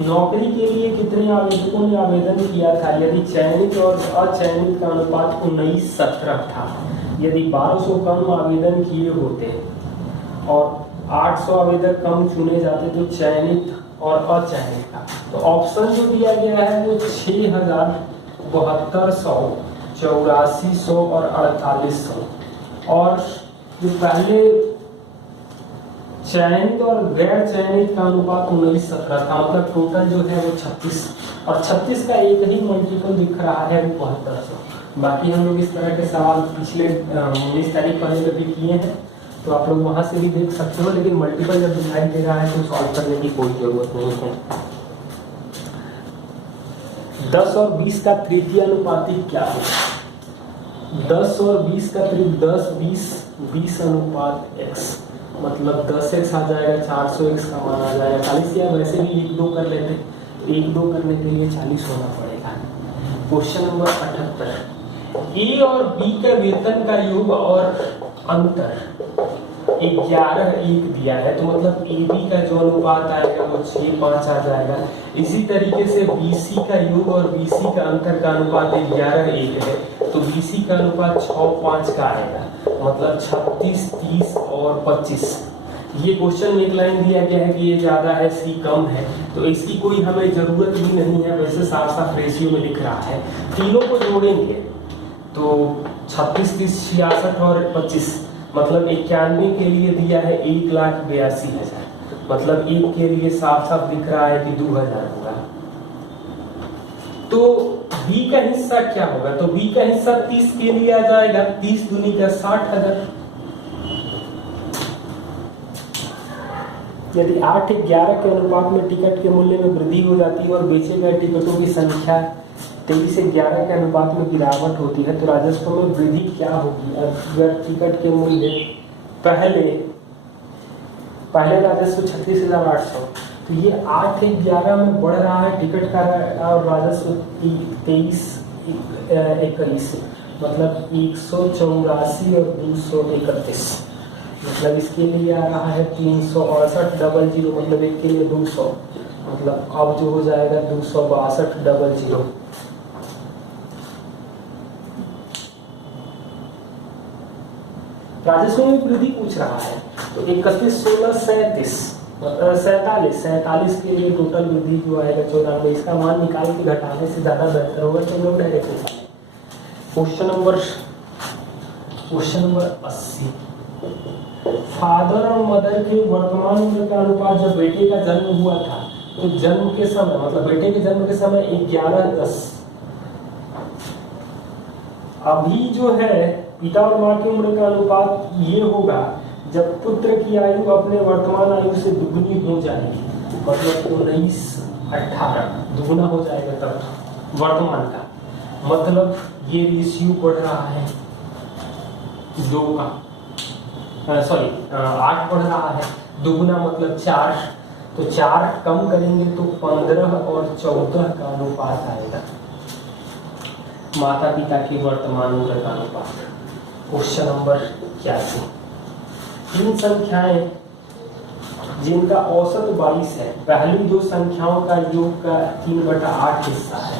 नौकरी के लिए कितने आवेदकों ने आवेदन किया था? यदि चयनित और अचयनित का अनुपात 19-17 था, यदि 1200 कम आवेदन किए होते और 800 आवेदक कम चुने जाते तो चयनित और अचयनित का, तो ऑप्शन जो दिया गया है वो 6000, 7200, 8400 और 4800। और जो पहले चयनित और गैर चयनित का अनुपात 19-17 था, मतलब टोटल जो है वो 36, और 36 का एक ही मल्टीपल दिख रहा है वो 7200। बाकी हम लोग इस तरह के सवाल पिछले 19 तारीख पहले में भी किए हैं, तो आप लोग वहां से भी देख सकते हो, लेकिन मल्टीपल जब दिखाई दे रहा है तो सॉल्व करने की कोई जरूरत नहीं है। 10 और 20 का तृतीय अनुपाती क्या है? 10 और 20 का 10-20 अनुपात x, मतलब 10x आ जाएगा, 400x का मान आ जाएगा 40, या वैसे भी 1-2 कर लेते, 1-2 करने के लिए 40 होना पड़ेगा। क्वेश्चन नंबर 78, ए और बी का वेतन का योग और अंतर 11-1 दिया है, तो मतलब ए बी का जो अनुपात आएगा वो 6-5 आ जाएगा। इसी तरीके से बीसी का योग और बीसी का अंतर का अनुपात 11-1 है, तो बीसी का अनुपात 6-5 का आएगा, मतलब 36, 30 और 25। ये क्वेश्चन में एक लाइन दिया गया है कि ये ज्यादा है, सी कम है, तो इसकी कोई हमें जरूरत भी नहीं है, वैसे साफ साफ रेशियो में लिख रहा है। तीनों को जोड़ेंगे तो 36, 30, 66 और 25, मतलब 91 के लिए दिया है 1,82,000, मतलब एक के लिए साफ साफ दिख रहा है कि 2000 होगा। तो बी का हिस्सा क्या होगा? तो बी का हिस्सा 30 के लिए आ जाएगा, 30 दूनी का 60,000। यदि 8-11 के अनुपात में टिकट के मूल्य में वृद्धि हो जाती है और बेचे गए टिकटों की संख्या 23-11 के अनुपात में गिरावट होती है, तो राजस्व में वृद्धि क्या होगी? अगर टिकट के मूल्य पहले राजस्व 36,800, तो ये 8-11 में बढ़ रहा है टिकट का, और राजस्व 23-21, मतलब 184 और 231, मतलब इसके लिए आ रहा है 368,00, मतलब एक के लिए 200, मतलब अब जो हो जाएगा 262,00। राजस्व में वृद्धि पूछ रहा है, तो 31, 16, 47 के लिए टोटल वृद्धि जो आएगा 94। इसका मान निकाल के घटाने से ज्यादा बेहतर होगा, तो लोग डायरेक्ट निकालें। क्वेश्चन नंबर 80, फादर और मदर के वर्तमान उम्र का अनुपात जब बेटे का जन्म हुआ था, तो जन्म के समय, मतलब बेटे के जन्म के समय 11-10। अभी जो है पिता और माँ की उम्र का अनुपात ये होगा जब पुत्र की आयु अपने वर्तमान आयु से दुगुनी हो जाएगी, मतलब 19-18 दुगुना हो जाएगा तब वर्तमान का, मतलब ये रेशियो बढ़ रहा है 2 का, 8 बढ़ रहा है, दुगुना मतलब 4, तो 4 कम करेंगे तो 15 और 14 का अनुपात आएगा, माता पिता की वर्तमान उम्र का अनुपात। क्वेश्चन नंबर 81, 3 संख्याएं जिनका औसत 22 है, पहली 2 संख्याओं का योग का 3/8 हिस्सा है,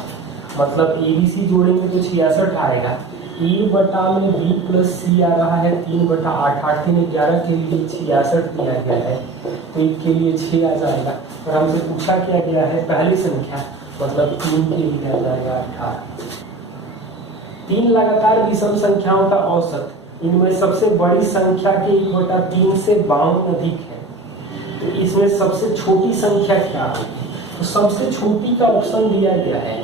मतलब ABC जोड़ेंगे तो 66 आएगा, A बटा में B प्लस C आ रहा है 3/8, 8-3-11 के लिए 66 दिया गया है, तो एक के लिए 6 आ जाएगा, और हमसे पूछा क्या गया है पहली संख्या, मतलब 3 के लिए आ जाएगा 18। 3 लगातार विषम संख्याओं का औसत, इनमें सबसे बड़ी संख्या के 1/3 से 52 अधिक है, तो इसमें सबसे छोटी संख्या क्या होगी? तो सबसे छोटी का ऑप्शन दिया गया है,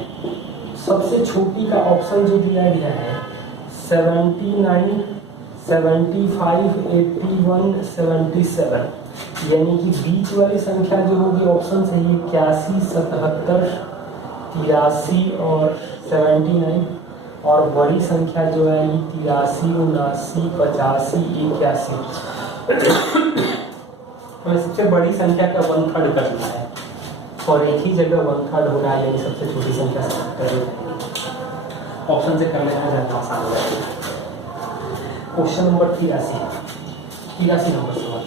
सबसे छोटी का ऑप्शन जो दिया गया है 79, 75, 81, 77, यानी कि बीच वाली संख्या जो होगी ऑप्शन से 81, 77, 83 और 79, और बड़ी संख्या जो है 83, 79, 85, 81। हमें सबसे बड़ी संख्या का 1/3 करना है, और एक ही जगह 1/3 हो रहा है, यानी सबसे छोटी संख्या 77 ऑप्शन से कर लेना ज़्यादा आसान हो जाएगा। क्वेश्चन नंबर 83 नंबर सवाल,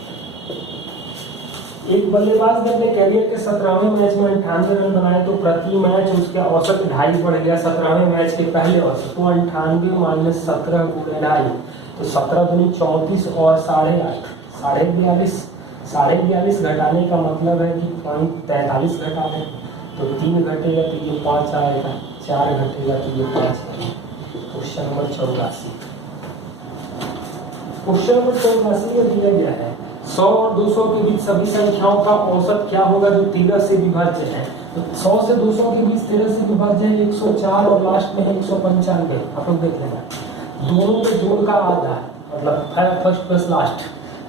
एक बल्लेबाज ने अपने कैरियर के 17वें मैच में 98 रन बनाए तो प्रति मैच उसका औसत 2.5 बढ़ गया 17वें मैच के पहले औसत, तो 98 माइनस 17 गुणे 2.5, तो 17 दूनी 34 और 8.5 42 घटाने का मतलब है कि 0.43 घटा दें, तो 3 घटेगा तो ये 5 आएगा, 4 घटेगा तो ये 5 आएगा। क्वेश्चन नंबर 84, क्वेश्चन नंबर 84 में दिया गया है 100 और 200 के बीच सभी संख्याओं का औसत क्या होगा जो 13 से विभाज्य है। तो 100 से 200 के बीच 13 से विभाज्य है 104 और लास्ट में है 195। आप लोग देख लेना, दोनों के जोड़ का आधा मतलब फर्स्ट प्लस लास्ट,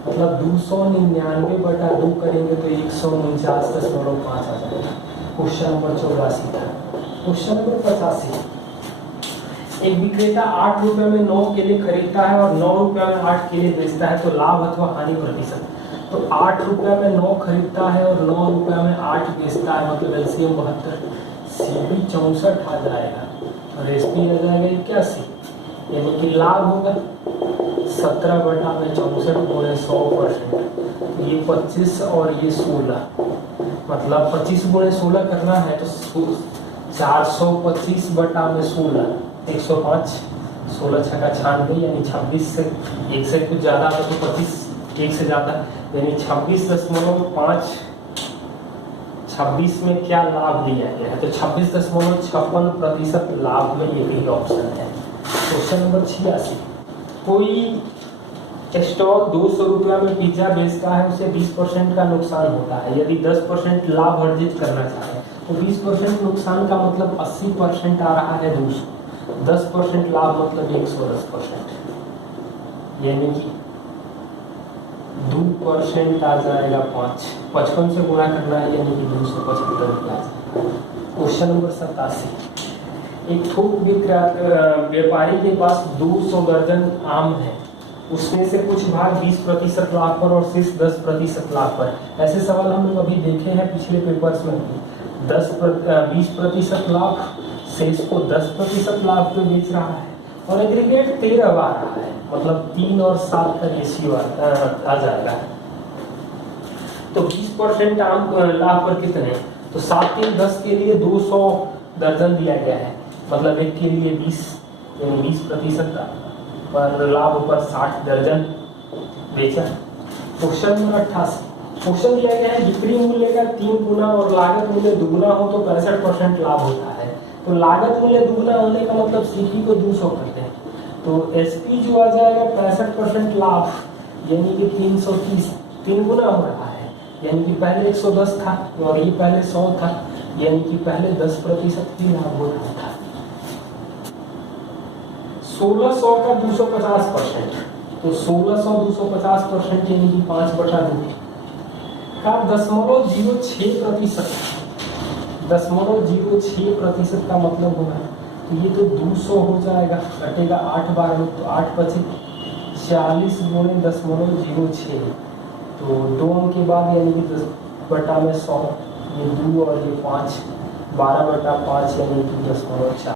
मतलब 299/2 करेंगे तो 149.5 आ जाएगा। क्वेश्चन नंबर 84 था। क्वेश्चन नंबर 85, एक विक्रेता 8 रुपए में 9 केले खरीदता है और 9 रुपए में 8 केले बेचता है, तो लाभ अथवा हानि प्रतिशत। तो 8 रुपए में 9 खरीदता है और 9 रुपए में 8 बेचता है, मतलब एलसीएम 72, सीबी 64 आ जाएगा और एसपी आ जाएगा 81, यानी कि लाभ होगा 17/64 गुणे 100%। ये 25 और ये 16, मतलब 25 गुणे 16 करना है तो 425/16 105, 16 छक्का 96, यानी 26 से 1 से कुछ ज़्यादा है तो 25 1 से ज़्यादा, यानी 26.5, 26 में क्या लाभ दिया गया है, तो 26.56% लाभ में ये भी ऑप्शन है। क्वेश्चन नंबर 86, कोई स्टॉल 200 रुपया में पिज्जा बेचता है, उसे 20% का नुकसान होता है। यदि 10% लाभ अर्जित करना चाहे तो 20% नुकसान का मतलब 80% आ रहा है 200, 10% लाभ मतलब 110%, यानी कि 2% आ जाएगा 55 से गुणा करना है, यानी कि 275 रुपया आ जाएगा। क्वेश्चन नंबर 87, एक थोक व्यापारी के पास 200 दर्जन आम है, उसमें से कुछ भाग 20% लाभ पर और शेष 10% लाभ पर। ऐसे सवाल हम लोग अभी देखे हैं पिछले पेपर्स में भी, 20% लाभ, शेष को 10% लाभ पे बेच रहा है और एग्रीगेट 13 आ रहा है, मतलब 3 और 7 का रेशियो आ जाएगा। तो 20% आम लाभ पर कितने, तो 7 3 10 के लिए 200 दर्जन दिया गया है, मतलब एक के लिए 20, यानी 20% पर लाभ पर 60 दर्जन बेचा। क्वेश्चन नंबर 88, क्वेश्चन दिया गया है बिक्री मूल्य का 3 गुना और लागत मूल्य दुगुना हो तो 65% लाभ होता है। तो लागत मूल्य दुगुना होने का मतलब सीपी को 200 करते हैं, तो एसपी जो आ जाएगा 65% लाभ, यानी कि 330, 3 गुना हो रहा है, यानी कि पहले 110 था और ये पहले 100 था, यानी कि पहले 10% ही लाभ हो रहा था। 1600 का 250%, तो 1600 250% यानी कि 5/2 का 0.06%, 0.06% का मतलब होगा, तो ये तो 200 हो जाएगा, कटेगा 8 बार तो 8 बचे 40 गुणे 0.06, तो 2 अंक के बाद यानी कि 10/100, ये 2 और ये 5, 12/5 यानी कि 10.4।